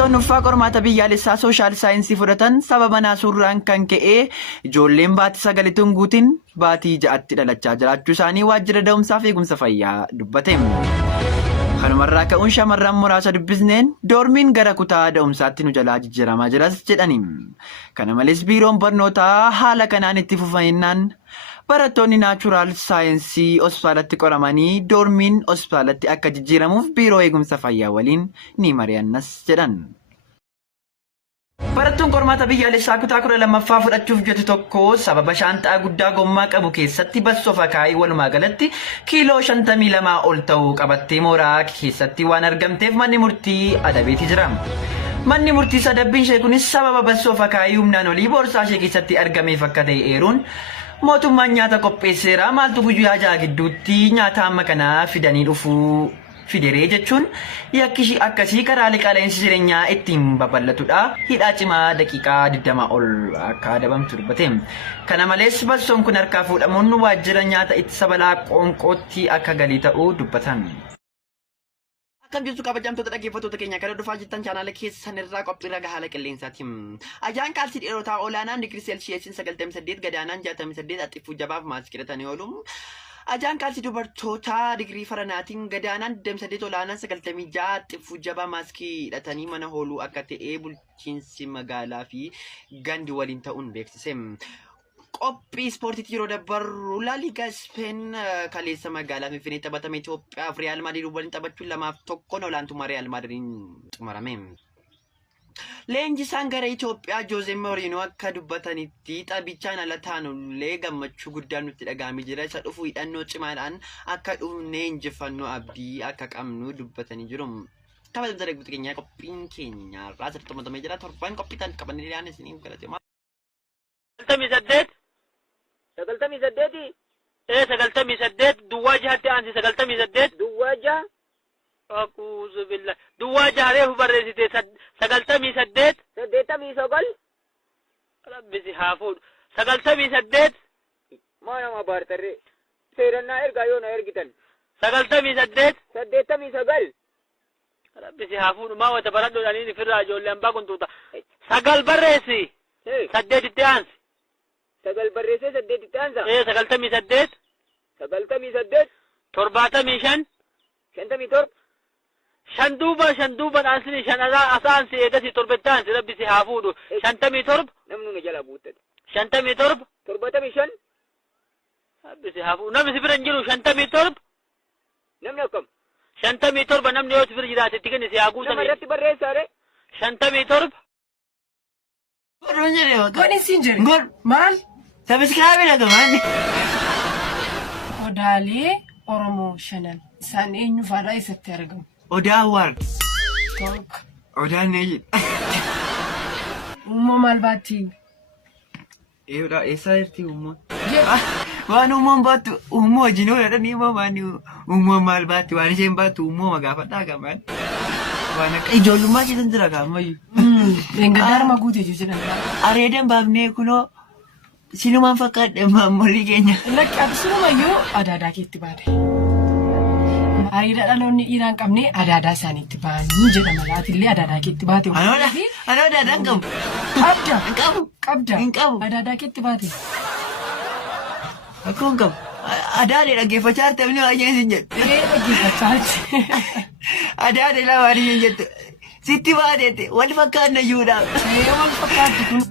Barattoonni uffaa qormaata biyyaalessaa sooshaal saayinsii fudhatan sababa naasuurraan kan ka'e ijoolleen baatii 9 guutiin baatii 6tti dhalachaa jiraachuu isaanii waajjira da'umsaa fi eegumsa fayyaa dubbate. Kanumarraa ka'uun shamarran muraasa dubbisneen doormiin gara kutaa da'umsaatti nu jalaa jijjiiramaa jiras jedhani. Kana malees biiroon barnootaa haala kanaan itti fufaninnaan barattoonni naachuraal saayinsii hospitaalatti qoramanii doormiin hospitaalatti akka jijjiiramuuf biiroo eegumsa fayyaa waliin ni mari'annas jedhan. Barattuun qormaata biyyaalessaa kutaa 12ffaa fudhachuuf jettu tokko sababa shaanxaa guddaa gommaa qabu keessatti bassoo fakaayii walumaa galatti kiiloo 52 ol ta'uu qabattee mooraa keessatti waan argamteef manni murtii adabeeti jira. Manni murtii adabbiin ishee kunis sababa bassoo fakaayii humnaan olii boorsaa ishee keessatti argameef akka ta'e eeruun mootummaan nyaata qopheesseera maaltu guyyaa 6 gidduutti nyaata amma kanaa fidanii dhufuu fideree jechuun yakkishii akkasii karaalee qaala'insi jireenyaa ittiin babal'atudha. Hidhaa cimaa daqiiqaa 20 ol akka adabamtu dubbate. Kana malees bassoon kun harkaa fuudhamuun waajjira nyaata ittisa balaa qoonqootti akka galii ta'uu dubbatan. Akkam jirtu kabajamtoota dhaggeeffattoota keenya kan dhufaa jirtan chaanaala keessan irraa qophii ragaa haala qilleensaati. Ajaan kaalsii dhiirotaa olaanaan digirii seelshiyeesiin 98 gadaanaan 68 axxiffuu jabaaf maaskii hidhatanii oolu. Ajaan kaalsii dubartootaa digirii faranaatiin gadaanaan 28 olaanaan 96 axxiffuu jabaa maaskii hidhatanii mana hooluu akka ta'e bulchiinsi magaalaa fi gandi waliin ta'uun beeksise. Qophii ispoortiitti yeroo dabarru La Liga Spain kaleessa magaalaa Finfinnee taphatame Itoophiyaaf Real Madrid waliin taphachuun 2-1 olaantummaa Real Madridiin xumurame. Leenjisaan gara Itoophiyaa Jose Mourinho akka dubbatanitti taphichaan ala taanullee gammachuu guddaan nutti dhaga'amee jira. Isa dhufu hidhannoo cimaadhaan akka dhufnee injifannoo abdii akka qabnu dubbatanii jiru. Kabajamtoota dhaggeeffattoota keenyaa qophiin keenya irraa xumuramee jira. Torban qophii tan qabannee dhiyaanne isiniif galateema. 98 98 duwwaa hatti aansi 98 duwwaa akuuzu billah duwwaa reefu barreessite 98 89 rabbisi haa fuudhu 98 maa nama baartarre seerannaa ergaa yoo na ergitan 98 89 rabbisi haa fuudhu maa wata baradhuudhaanii ifirraa ijoollee hambaa kuntuuta 9 barreessi 8 itti aansi 9 barreessee 8 itti aansa 98 75 57 shanduuba aansini asaansi eegasi torbettaansi rabbisi haa fuudhu 57 namnu na jala buutte 57 75 rabbisi haa fuudhu namni sifira hin jiru 57 namni akkam 57 namni yoo sifira jiraate itti kennisi haa guutame nama irratti barreessaare 57 Goni sinjiri. Gon maal? Sabiskiraabee dhagamaan. Odaalee Oromoo shanan isaan eenyu faadhaa isatti argamu? Odaa waar. Tokko. Odaan neeyi. Uummoo maal baatti? Eeyyudha eessaa jirti uummoo? Waan uummoon baattu uummoo wajjin oolanii immoo waan uummoon maal baatti waan isheen baattu uummoo magaafadhaa gamaan. Waan akka ijoollummaa keessan jira gaammayyuu. Engaddaaruma guutee jiran. Areedan baafnee kunoo sinumaan fakkaadhe maamolii keenya. Lakki ati sinumayyuu adaadaa keetti baate. Areeda dhaloonni dhiiraan qabne adaadaa isaaniitti baanii jedhama laatillee adaadaa keetti baate. Anoo adaadaan qabu. Qabda. Hin qabu. Qabda. Hin qabu. Adaadaa keetti baate. Akkuma hin qabu. Adaadee dhaggeeffachaa jirtanii waa isheen sin jettu. Dhaggeeffachaa jirti. Adaadee lama waan isheen jettu. Sitti baateetti wal fakkaanna iyyuudhaaf. Wal fakkaatti kun.